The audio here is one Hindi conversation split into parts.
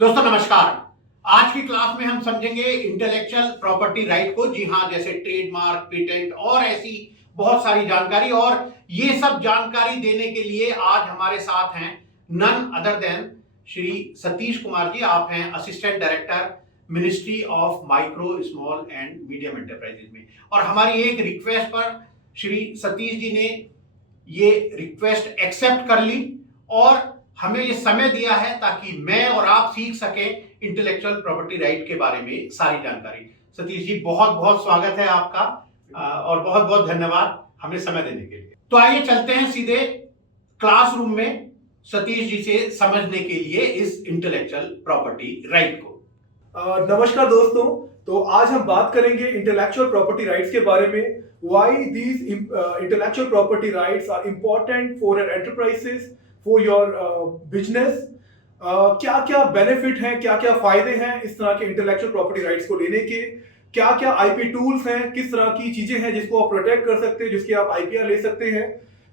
दोस्तों नमस्कार। आज की क्लास में हम समझेंगे इंटेलेक्चुअल प्रॉपर्टी राइट को। जी हाँ, जैसे ट्रेडमार्क, पेटेंट और ऐसी बहुत सारी जानकारी। और ये सब जानकारी देने के लिए आज हमारे साथ हैं none other than Shri Satish Kumar ji. आप हैं assistant director ministry of micro small and medium enterprises में। और हमारी एक रिक्वेस्ट पर श्री सतीश जी ने ये रिक्वेस्ट एक्सेप्ट कर ली और हमें ये समय दिया है ताकि मैं और आप सीख सके इंटेलेक्चुअल प्रॉपर्टी राइट के बारे में सारी जानकारी। सतीश जी, बहुत बहुत स्वागत है आपका और बहुत बहुत धन्यवाद हमें समय देने के लिए। तो आइए चलते हैं सीधे क्लासरूम में सतीश जी से समझने के लिए इस इंटेलेक्चुअल प्रॉपर्टी राइट को। नमस्कार दोस्तों। तो आज हम बात करेंगे इंटेलेक्चुअल प्रॉपर्टी राइट्स के बारे में। Why these intellectual property rights are important for your enterprises, for your business. क्या क्या बेनिफिट हैं, क्या क्या फायदे हैं इस तरह के इंटेलेक्चुअल प्रॉपर्टी राइट्स को लेने के, क्या क्या आईपी टूल्स हैं, किस तरह की चीजें हैं जिसको आप प्रोटेक्ट कर सकते हैं, जिसके आप आईपीआर ले सकते हैं,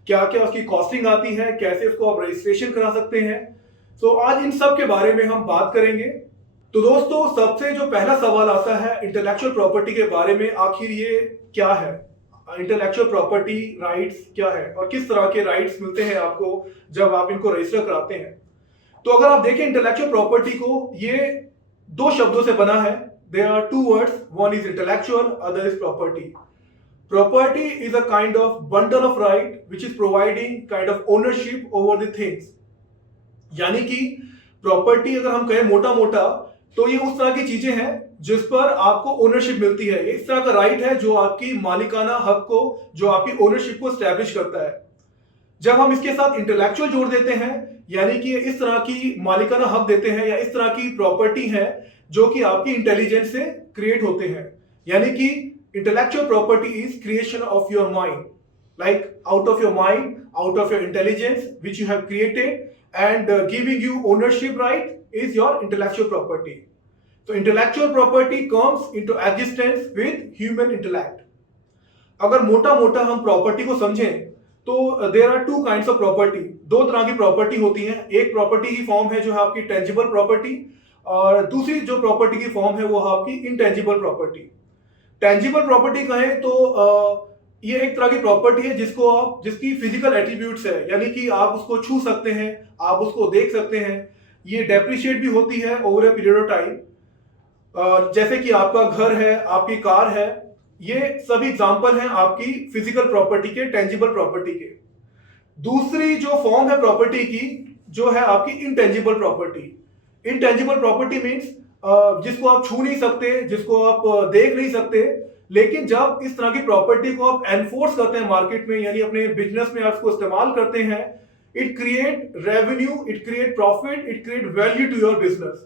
क्या क्या उसकी कॉस्टिंग आती है, कैसे उसको आप रजिस्ट्रेशन करा सकते हैं। तो आज इन सब के बारे में हम बात करेंगे। तो दोस्तों, सबसे जो पहला सवाल आता है इंटेलेक्चुअल प्रॉपर्टी के बारे में, आखिर ये क्या है, इंटेलेक्चुअल प्रॉपर्टी राइट्स क्या है और किस तरह के राइट्स मिलते हैं आपको जब आप इनको रजिस्टर कराते हैं। तो अगर आप देखें इंटेलेक्चुअल प्रॉपर्टी को, ये दो शब्दों से बना है। There are two words, one is intellectual, other is property. Property is a kind of bundle of right which is providing kind of ownership over the things. यानी कि प्रॉपर्टी अगर हम कहें मोटा मोटा तो ये उस तरह की चीजें हैं जिस पर आपको ओनरशिप मिलती है। ये इस तरह का राइट है जो आपकी मालिकाना हक को, जो आपकी ओनरशिप को स्टैब्लिश करता है। जब हम इसके साथ इंटेलेक्चुअल जोड़ देते हैं, यानी कि इस तरह की मालिकाना हक देते हैं या इस तरह की प्रॉपर्टी है जो कि आपकी इंटेलिजेंस से क्रिएट होते हैं। यानी कि intellectual property is creation of your mind, like out of your mind, out of your intelligence which you have created, and giving you ownership right is your intellectual property. So intellectual property comes into existence with human intellect. अगर मोटा मोटा हम प्रॉपर्टी को समझें तो there are two kinds of property. दो तरह की प्रॉपर्टी होती है। एक प्रॉपर्टी की फॉर्म है जो है आपकी टेंजिबल प्रॉपर्टी, और दूसरी जो प्रॉपर्टी की फॉर्म है वो है आपकी इनटेंजिबल प्रॉपर्टी। टेंजिबल प्रॉपर्टी कहें तो ये एक तरह की प्रॉपर्टी है जिसकी फिजिकल एट्रीब्यूट्स है, यानी कि आप उसको छू सकते हैं, आप उसको देख सकते हैं। ये डेप्रिशिएट भी होती है over a period of time. जैसे कि आपका घर है, आपकी कार है, ये सभी एग्जांपल हैं आपकी फिजिकल प्रॉपर्टी के, टेंजिबल प्रॉपर्टी के। दूसरी जो फॉर्म है प्रॉपर्टी की, जो है आपकी intangible property. Intangible property means जिसको आप छू नहीं सकते, जिसको आप देख नहीं सकते, लेकिन जब इस तरह की प्रॉपर्टी को आप एनफोर्स करते हैं मार्केट में, यानी अपने बिजनेस में आप इसको इस्तेमाल करते हैं, it create revenue, it create profit, it create value to your business.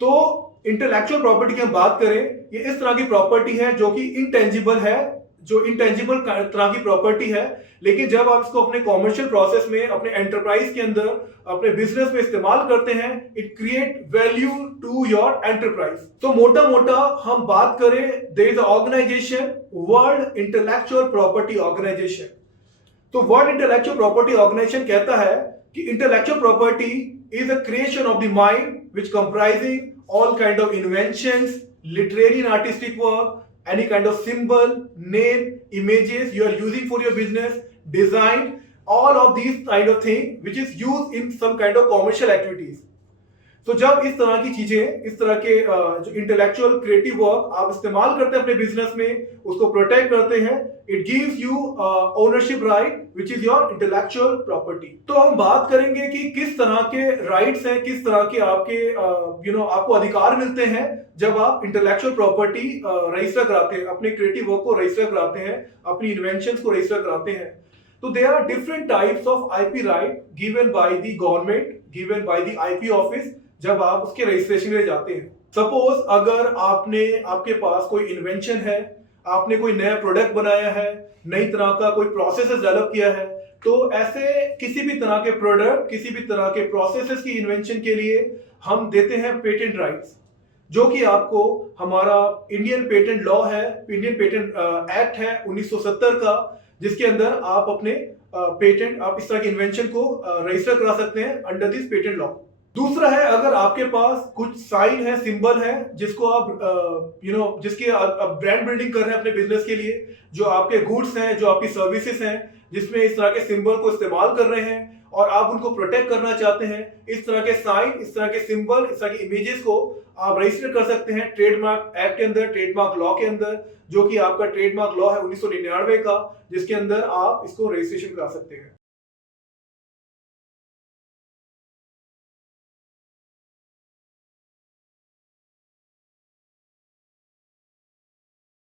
तो इंटेलेक्चुअल प्रॉपर्टी की हम बात करें, ये इस तरह की प्रॉपर्टी है जो कि इनटेंजिबल है, जो इनटेंजिबल तरह की प्रॉपर्टी है, लेकिन जब आप इसको अपने कॉमर्शियल प्रोसेस में, अपने एंटरप्राइज के अंदर, अपने बिजनेस में इस्तेमाल करते हैं, it create value to your enterprise. तो मोटा मोटा हम बात करें, there is a organisation, World Intellectual Property Organization. तो वर्ल्ड इंटेलेक्चुअल प्रॉपर्टी ऑर्गेनाइजेशन कहता है कि intellectual property is a creation of the mind which comprising all kind of inventions, literary and artistic work, any kind of symbol, name, images you are using for your business, design, all of these kind of thing which is used in some kind of commercial activities. तो जब इस तरह की चीजें, इस तरह के जो इंटेलेक्चुअल क्रिएटिव वर्क आप इस्तेमाल करते हैं अपने बिजनेस में, उसको प्रोटेक्ट करते हैं, it gives you ownership right which is your intellectual property. तो हम बात करेंगे कि किस तरह के राइट्स हैं, किस तरह के आपके आपको अधिकार मिलते हैं जब आप इंटेलेक्चुअल प्रॉपर्टी रजिस्टर कराते हैं, अपने क्रिएटिव वर्क को रजिस्टर कराते हैं, अपनी इन्वेंशंस को रजिस्टर कराते हैं। तो there are different types of IP right given by the government, given by the IP office जब आप उसके रजिस्ट्रेशन के लिए जाते हैं। सपोज अगर आपके पास कोई इन्वेंशन है, आपने कोई नया प्रोडक्ट बनाया है, नई तरह का कोई प्रोसेस डेवलप किया है, तो ऐसे किसी भी तरह के प्रोडक्ट, किसी भी तरह के प्रोसेसेस की इन्वेंशन के लिए हम देते हैं पेटेंट राइट्स, जो कि आपको हमारा इंडियन पेटेंट लॉ है, इंडियन पेटेंट एक्ट है 1970 का, जिसके अंदर आप अपने पेटेंट, आप इस तरह के इन्वेंशन को रजिस्टर करा सकते हैं अंडर दिस पेटेंट लॉ। दूसरा है, अगर आपके पास कुछ साइन है, सिंबल है, जिसको आप जिसकी आप ब्रांड बिल्डिंग कर रहे हैं अपने बिजनेस के लिए, जो आपके गुड्स हैं, जो आपकी सर्विसेज हैं, जिसमें इस तरह के सिंबल को इस्तेमाल कर रहे हैं और आप उनको प्रोटेक्ट करना चाहते हैं, इस तरह के साइन, इस तरह के सिंबल, इस तरह की इमेजेस को आप रजिस्टर कर सकते हैं ट्रेडमार्क एक्ट के अंदर, ट्रेडमार्क लॉ के अंदर, जो कि आपका ट्रेडमार्क लॉ है 1999 का, जिसके अंदर आप इसको रजिस्ट्रेशन करा सकते हैं।